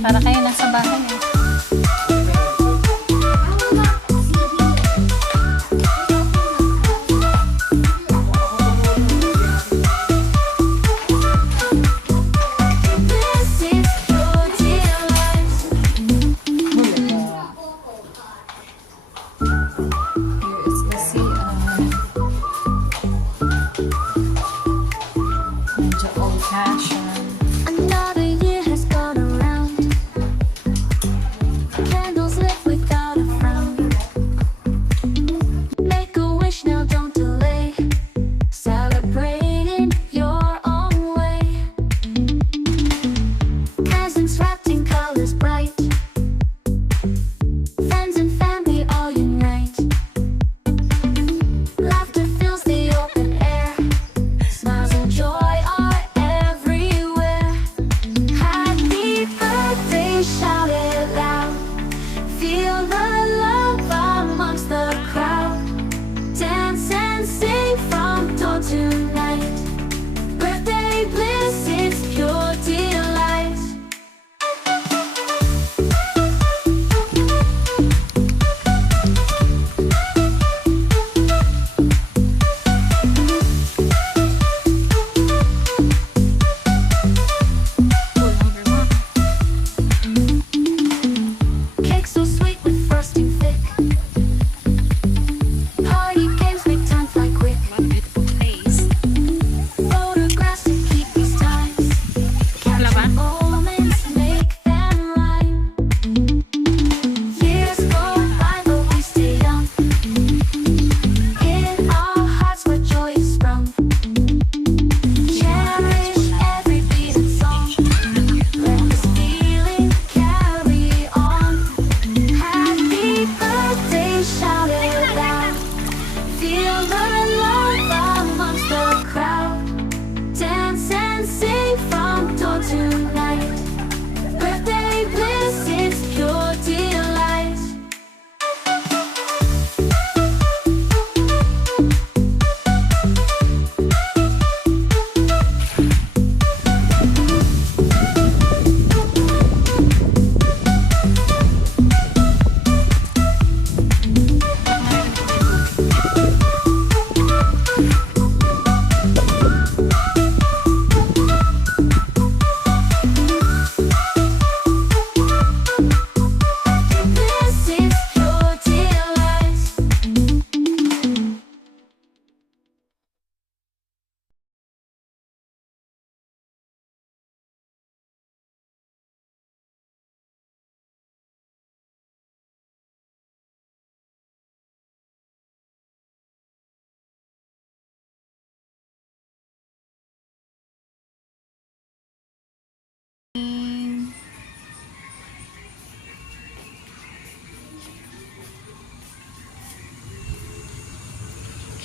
Para kayo nasa bahay eh.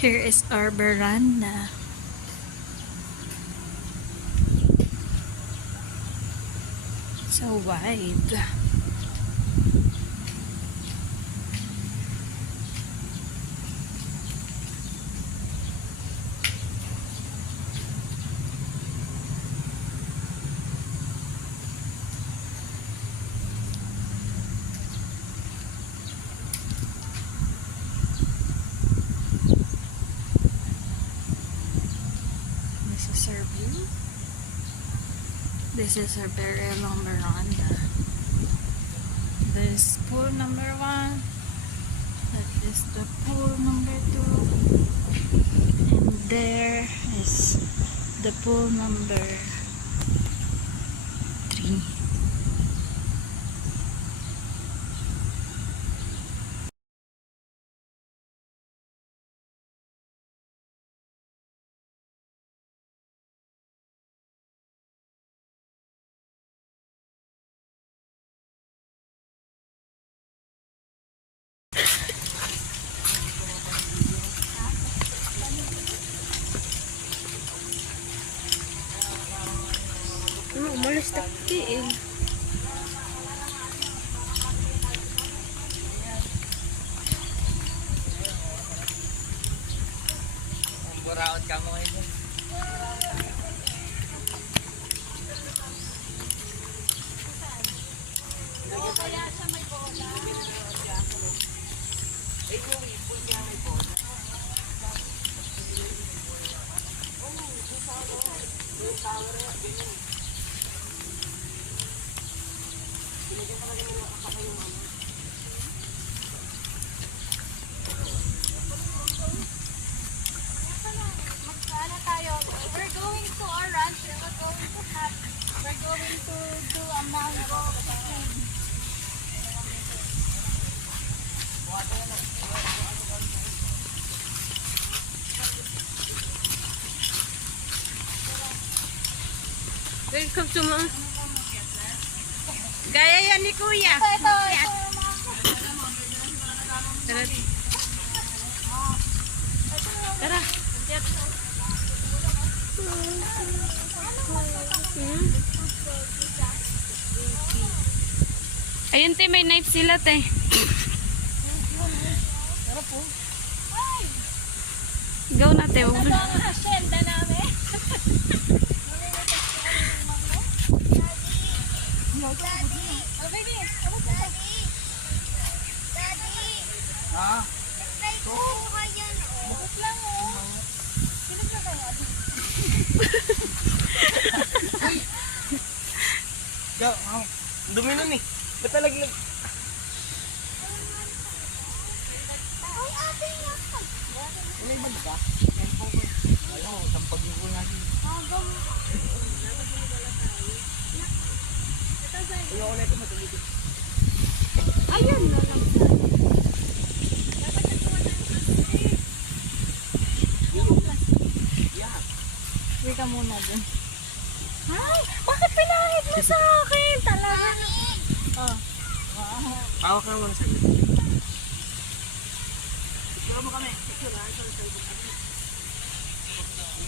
Here is our veranda. So wide. This is a very long veranda. This pool number 1. That is the pool number 2. And there is the pool number 3. Umalis takti eh. Buraot ka mo ito. Magkano tayo? We're going to our ranch. We're going to do a mango picking. Welcome to mo. Gaya yan ni Kuya. Ito. Tara. Tara. Ayun te, may knife sila te. Go na te. Ito ang hasyenda namin. Dumi nun eh. Ba't talaglag? Ano yung bag ka? Ayaw, sampag yung ko natin. Ayaw ko na ito matulog. Ayun na lang. Uwi ka muna dun. Ay, bakit pinahid mo sa akin? Talaga. Oh. Pawak ka naman sa akin. Picture mo kami. Picture ha.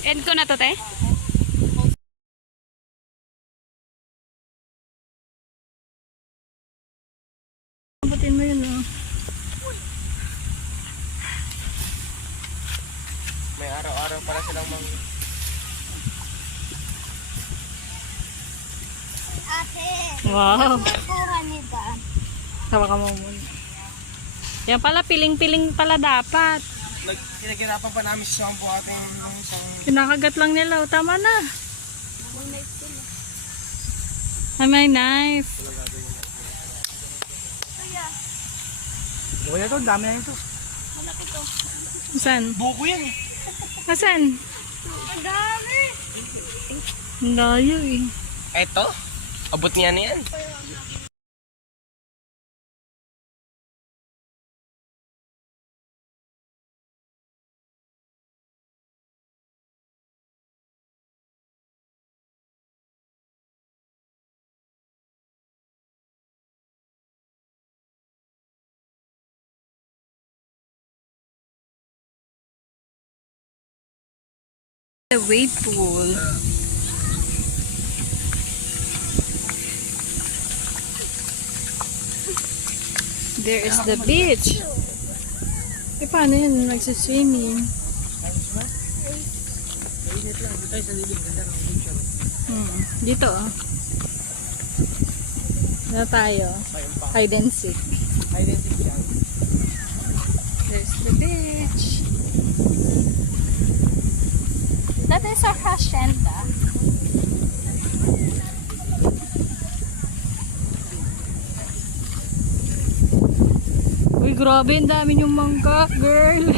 End ko na to te. Abutin mo yun, oh. May araw-araw para silang Ate, Wow. kuha nito. Sawa ka mo muna. Yan pala, piling-piling pala dapat. Kinagirapan pa namin sa sampo ating isang... Kinakagat lang nila. O, tama na. Ay, may knife. Kuya to, dami na ito. Saan? Buko yan eh. Asan? Ang dami. Ang layo eh. Eto, abot niya na yan. The wave pool. There is the beach. Eh, paano yun? Nagsiswimming. Dito oh. Na tayo. Hide and seek. There's the beach. That is our hacienda. Uy, grabe, ang dami yung mangga, girl.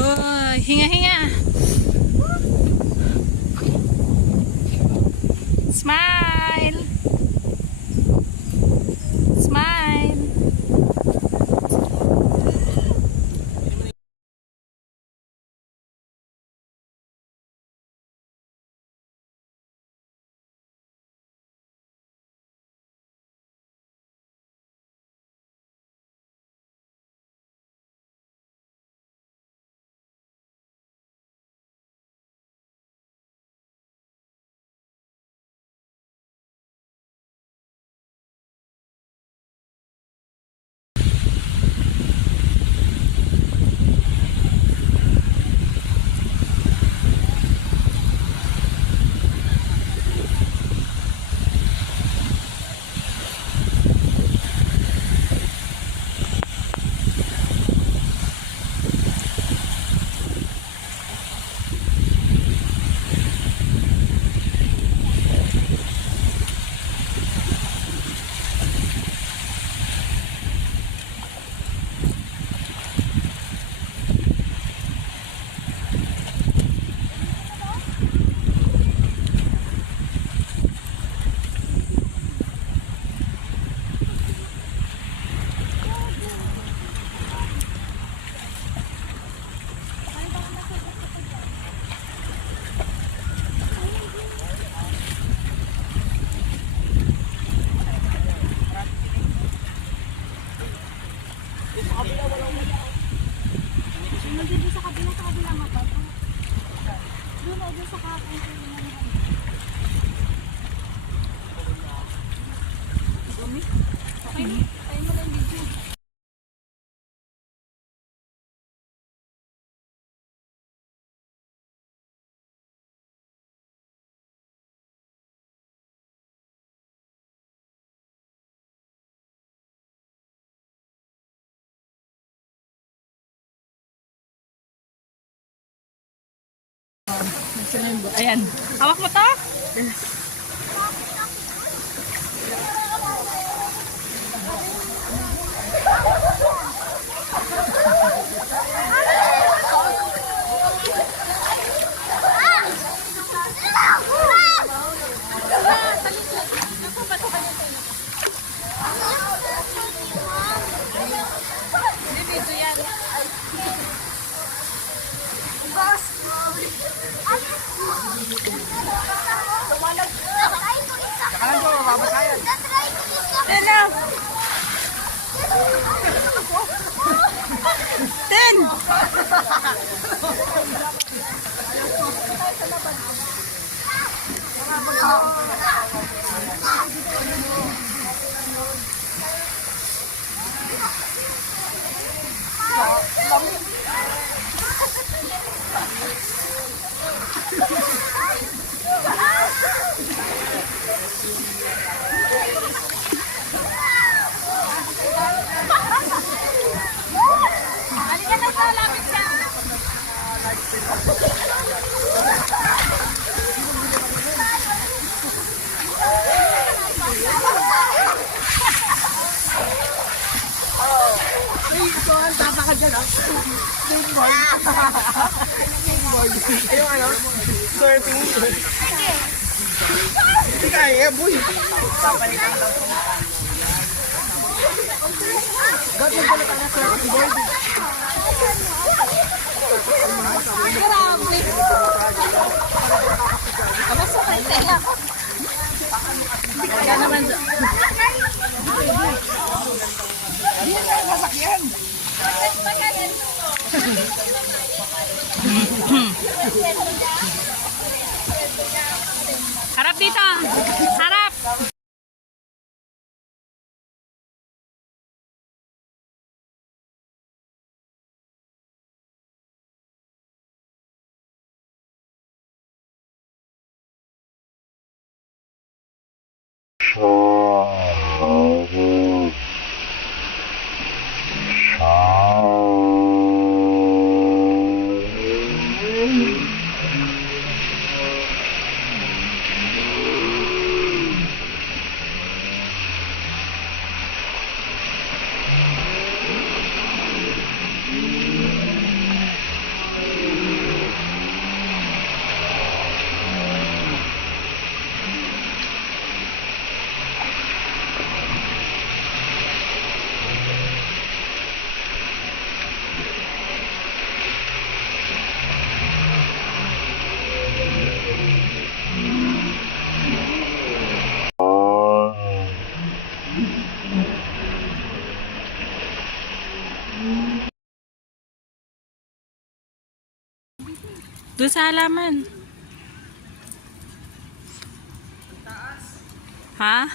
Uy, hinga-hinga. Smile. Smile. Ayan. Hawak mo to? Sakalan ko, mabasayan. Ten! Zohan, tapa ka dyan, ah. Big boy. Big boy. Yung ano? Surfing. Hindi kaya, boy. Papalitan daw ito. God, yung pala tayo surfing board. Grabe! Abas sa kaitela. Kaya naman doon. Hindi na sasakyan. Harap dito! Harap! Doon sa halaman. Ha?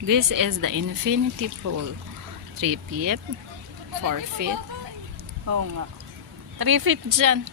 This is the infinity pool. 3 feet, 4 feet. Oo nga. 3 feet dyan.